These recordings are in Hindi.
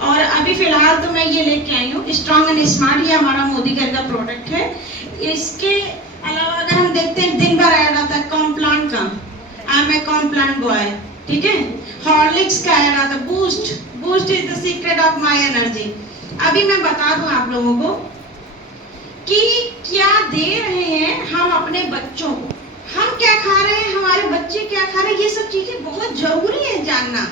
और अभी फिलहाल तो मैं ये लेके आई हूँ स्ट्रॉन्ग एंड स्मार्ट, ये हमारा मोदी केयर का प्रोडक्ट है। इसके अलावा अगर हम देखते हैं दिन भर ऐड आता है कॉम्प्लान का, I am a Complan boy, ठीक है। हॉर्लिक्स का ऐड आता है, Boost, Boost is the secret of my energy. अभी मैं बता दूं आप लोगों को कि क्या दे रहे हैं हम अपने बच्चों को, हम क्या खा रहे हैं, हमारे बच्चे क्या खा रहे हैं, ये सब चीजें बहुत जरूरी है जानना।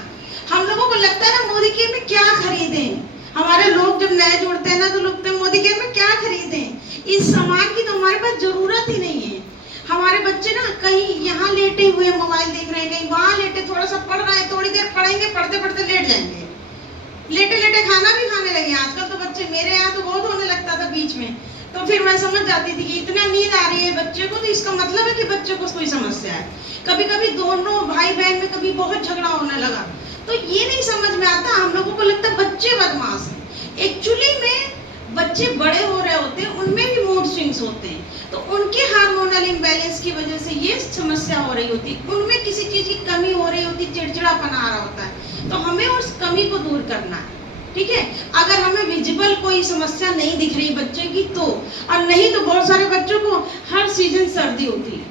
हम लोगों को लगता है ना मोदी केयर में क्या खरीदें, हमारे लोग जब नए जुड़ते हैं ना तो लगते हैं मोदी केयर में क्या खरीदें, इस सामान की तो हमारे पास जरूरत ही नहीं है। हमारे बच्चे ना कहीं यहाँ लेटे हुए मोबाइल देख रहे हैं, कहीं वहाँ लेटे, थोड़ा सा पढ़ रहे हैं, थोड़ी देर पढ़ेंगे, पढ़ते पढ़ते लेट जाएंगे, लेटे लेटे खाना भी खाने लगे आजकल तो बच्चे। मेरे यहाँ तो बहुत होने लगता था बीच में, तो फिर मैं समझ जाती थी कि इतना नींद आ रही है बच्चे को, तो इसका मतलब है कि बच्चे को कोई समस्या है। कभी कभी दोनों भाई बहन में कभी बहुत झगड़ा होने लगा, तो ये नहीं समझ में आता, हम लोगों को लगता है बच्चे बदमाश हैं। एक्चुअली में बच्चे बड़े हो रहे होते हैं, उनमें भी मूड स्विंग्स होते हैं, तो उनके हार्मोनल इम्बैलेंस की वजह से ये समस्या हो रही होती है, उनमें किसी चीज की कमी हो रही होती, चिड़चिड़ापन आ रहा होता है, तो हमें उस कमी को दूर करना है, ठीक है। अगर हमें विजिबल कोई समस्या नहीं दिख रही बच्चे की तो, और नहीं तो बहुत सारे बच्चों को हर सीजन सर्दी होती है,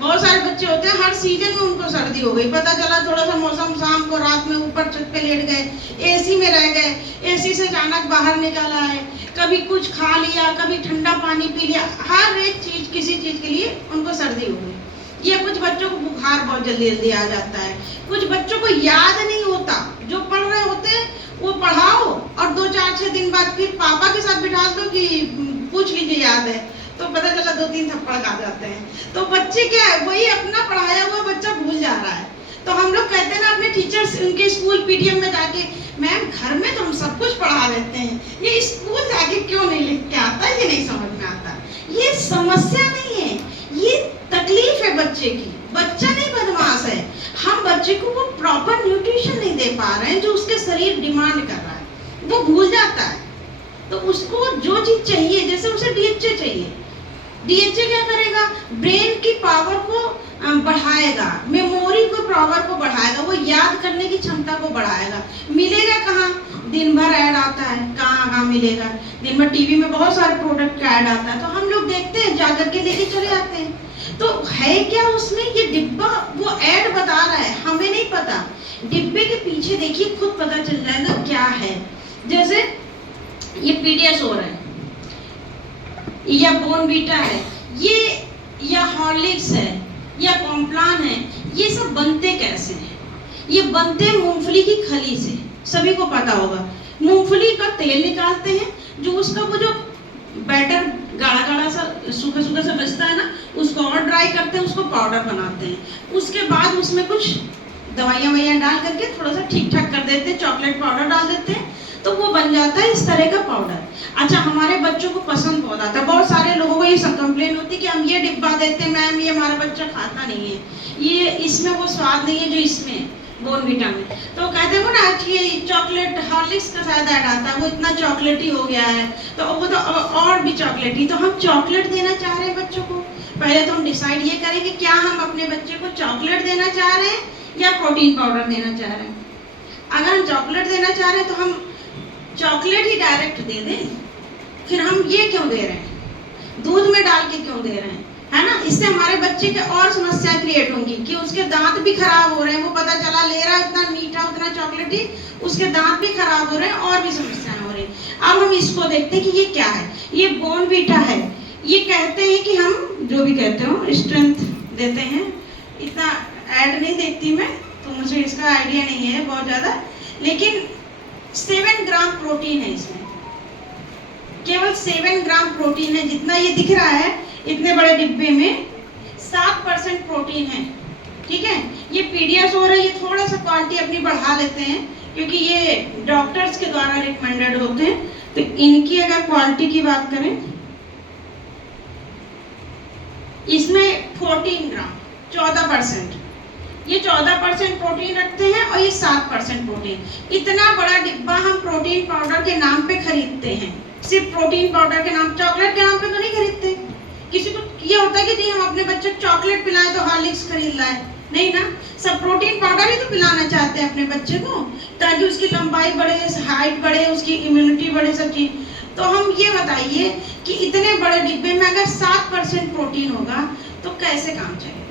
बहुत सारे बच्चे होते हैं हर सीजन में उनको सर्दी हो गई, पता चला थोड़ा सा मौसम, शाम को रात में ऊपर छत पे लेट गए, एसी में रह गए, एसी से अचानक बाहर निकल आए, कभी कुछ खा लिया, कभी ठंडा पानी पी लिया, हर एक चीज किसी चीज के लिए उनको सर्दी हो गई। ये कुछ बच्चों को बुखार बहुत जल्दी जल्दी आ जाता है, कुछ बच्चों को याद नहीं होता, जो पढ़ रहे होते हैं वो पढ़ाओ और 2-4-6 दिन बाद फिर पापा के साथ बिठा दो कि पूछ लीजिए याद है, तो पता चला 2-3 थप्पड़ खा जाते हैं। तो बच्चे क्या है, वही अपना पढ़ाया हुआ बच्चा भूल जा रहा है। तो हम लोग कहते हैं ना अपने टीचर्स, उनके स्कूल पीटीएम में जाके, मैम घर में तो हम सब कुछ पढ़ा लेते हैं, ये स्कूल जाके क्यों नहीं लिख के आता, ये नहीं समझ में आता। ये समस्या नहीं है, ये तकलीफ है बच्चे की, बच्चा नहीं बदमाश है, हम बच्चे को वो प्रॉपर न्यूट्रिशन नहीं दे पा रहे हैं जो उसके शरीर डिमांड कर रहा है, वो भूल जाता है। तो उसको जो चीज चाहिए, जैसे उसे डीएचए चाहिए, डीएचए क्या करेगा, ब्रेन की पावर को बढ़ाएगा, मेमोरी को पावर को बढ़ाएगा, वो याद करने की क्षमता को बढ़ाएगा। मिलेगा कहाँ, दिन भर ऐड आता है, कहाँ कहाँ मिलेगा, दिन भर टीवी में बहुत सारे प्रोडक्ट का ऐड आता है, तो हम लोग देखते हैं, जाकर के लेके चले आते हैं। तो है क्या उसमें, ये डिब्बा वो ऐड बता रहा है, हमें नहीं पता, डिब्बे के पीछे देखिए खुद पता चल जाएगा क्या है। जैसे ये पीडियाश्योर है या बोर्नवीटा है, ये या हॉर्लिक्स है या कॉम्प्लान है, ये सब बनते कैसे हैं? ये बनते मूंगफली की खली से, सभी को पता होगा। मूंगफली का तेल निकालते हैं, जो उसका वो जो बैटर गाढ़ा गाढ़ा सा सूखा सूखा सा बचता है ना, उसको और ड्राई करते हैं, उसको पाउडर बनाते हैं, उसके बाद उसमें कुछ दवाइयाँ ववाइयाँ डाल करके थोड़ा सा ठीक ठाक कर देते हैं, चॉकलेट पाउडर डाल देते हैं, तो वो बन जाता है इस तरह का पाउडर। अच्छा, हमारे बच्चों को पसंद बहुत आता है, बहुत सारे लोगों को ये कंप्लेन होती है कि हम ये डिब्बा देते हैं मैम, ये हमारा बच्चा खाता नहीं है, ये इसमें वो स्वाद नहीं है जो इसमें बोर्नवीटा में। तो कहते हो ना कि ये चॉकलेट हॉर्लिक्स का शायद ऐड आता है, वो इतना चॉकलेटी हो गया है, तो वो तो और भी चॉकलेटी। तो हम चॉकलेट देना चाह रहे हैं बच्चों को, पहले तो हम डिसाइड ये करें कि क्या हम अपने बच्चे को चॉकलेट देना चाह रहे हैं या प्रोटीन पाउडर देना चाह रहे हैं। अगर हम चॉकलेट देना चाह रहे हैं तो हम चॉकलेट ही डायरेक्ट दे दें, फिर हम ये क्यों दे रहे हैं, दूध में डाल के क्यों दे रहे हैं, है ना। इससे हमारे बच्चे के और समस्या क्रिएट होंगी कि उसके दांत भी खराब हो रहे हैं, वो पता चला ले रहा है उतना मीठा उतना चॉकलेटी, उसके दांत भी खराब हो रहे हैं और भी समस्याएं हो रही हैं। अब हम इसको देखते हैं कि ये क्या है, ये बोर्नवीटा है। ये कहते हैं कि हम जो भी कहते हो स्ट्रेंथ देते हैं, इतना ऐड नहीं देखती मैं, तो मुझे इसका आइडिया नहीं है बहुत ज्यादा, लेकिन 7 ग्राम प्रोटीन है इसमें, केवल 7 ग्राम प्रोटीन है, जितना ये दिख रहा है इतने बड़े डिब्बे में 7% प्रोटीन है, ठीक है। ये पीडियाश्योर है, ये थोड़ा सा क्वालिटी अपनी बढ़ा लेते हैं क्योंकि ये डॉक्टर्स के द्वारा रिकमेंडेड होते हैं। तो इनकी अगर क्वालिटी की बात करें, इसमें 14 ग्राम 14%, ये 14% प्रोटीन रखते हैं और ये 7% प्रोटीन। इतना बड़ा डिब्बा हम प्रोटीन पाउडर के नाम पे खरीदते हैं, सिर्फ प्रोटीन पाउडर के नाम, चॉकलेट के नाम पे तो नहीं खरीदते। किसी को ये होता है कि नहीं हम अपने बच्चे को चॉकलेट पिलाएं तो हॉर्लिक्स खरीद लाए, नहीं ना, सब प्रोटीन पाउडर ही तो पिलाना चाहते हैं अपने बच्चे को, ताकि उसकी लंबाई बढ़े, हाइट बढ़े, उसकी इम्यूनिटी बढ़े, सब चीज। तो हम ये बताइए कि इतने बड़े डिब्बे में अगर 7% प्रोटीन होगा तो कैसे काम चलेगा?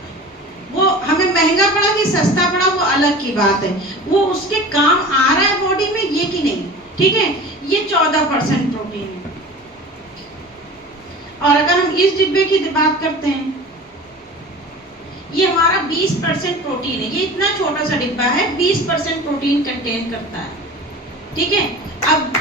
वो हमें महंगा पड़ा कि सस्ता पड़ा वो अलग की बात है, वो उसके काम आ रहा है बॉडी में ये कि नहीं, ठीक है। ये 14% प्रोटीन है। और अगर हम इस डिब्बे की बात करते हैं, ये हमारा 20% प्रोटीन है। ये इतना छोटा सा डिब्बा है, 20% प्रोटीन कंटेन करता है, ठीक है। अब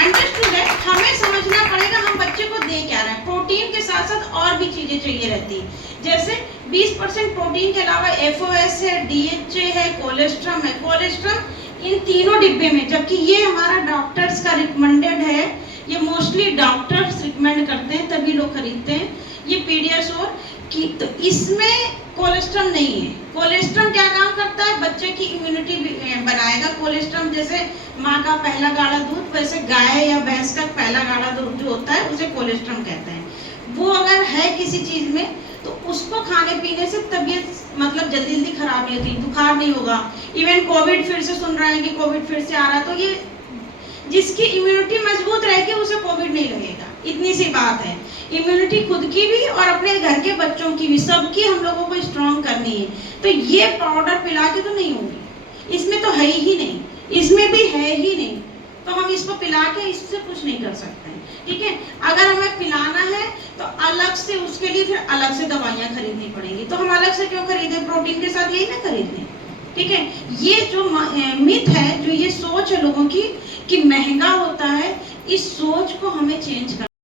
अंडरस्टूड है, हमें समझना पड़ेगा हम बच्चे को दे क्या रहे हैं। प्रोटीन के साथ साथ और भी चीजें चाहिए रहती है, जैसे 20% प्रोटीन के अलावा एफओएस है, डीएचए है, कोलेस्ट्रम है। कोलेस्ट्रम इन तीनों डिब्बे में, जबकि ये हमारा डॉक्टर्स का रिकमेंडेड है, ये मोस्टली डॉक्टर्स रिकमेंड करते हैं तभी लोग खरीदते हैं ये पीडियाश्योर की। तो इसमें कोलेस्ट्रम नहीं है। कोलेस्ट्रम क्या काम करता है? बच्चे की इम्यूनिटी बनाएगा। कोलेस्ट्रम जैसे माँ का पहला गाढ़ा दूध, वैसे गाय या भैंस का पहला गाढ़ा दूध जो होता है उसे कोलेस्ट्रम कहते हैं। वो अगर है किसी चीज में तो उसको खाने पीने से तबीयत मतलब जल्दी जल्दी खराब नहीं होती, बुखार नहीं होगा। इवन कोविड फिर से सुन रहे हैं कि कोविड फिर से आ रहा है, तो ये जिसकी इम्यूनिटी मजबूत रहेगी उसे कोविड नहीं लगेगा, इतनी सी बात है। इम्यूनिटी खुद की भी और अपने घर के बच्चों की भी, सबकी हम लोगों को स्ट्रॉन्ग करनी है। तो ये पाउडर पिला के तो नहीं होगी, इसमें तो है ही नहीं, इसमें भी है ही नहीं, तो हम इसको पिला के इससे कुछ नहीं कर सकते हैं, ठीक है। अगर हमें पिलाना है तो अलग से उसके लिए फिर अलग से दवाइयाँ खरीदनी पड़ेंगी, तो हम अलग से क्यों खरीदें? प्रोटीन के साथ यही ना खरीद लें, ठीक है। ये जो मिथ है, जो ये सोच है लोगों की कि महंगा होता है, इस सोच को हमें चेंज करना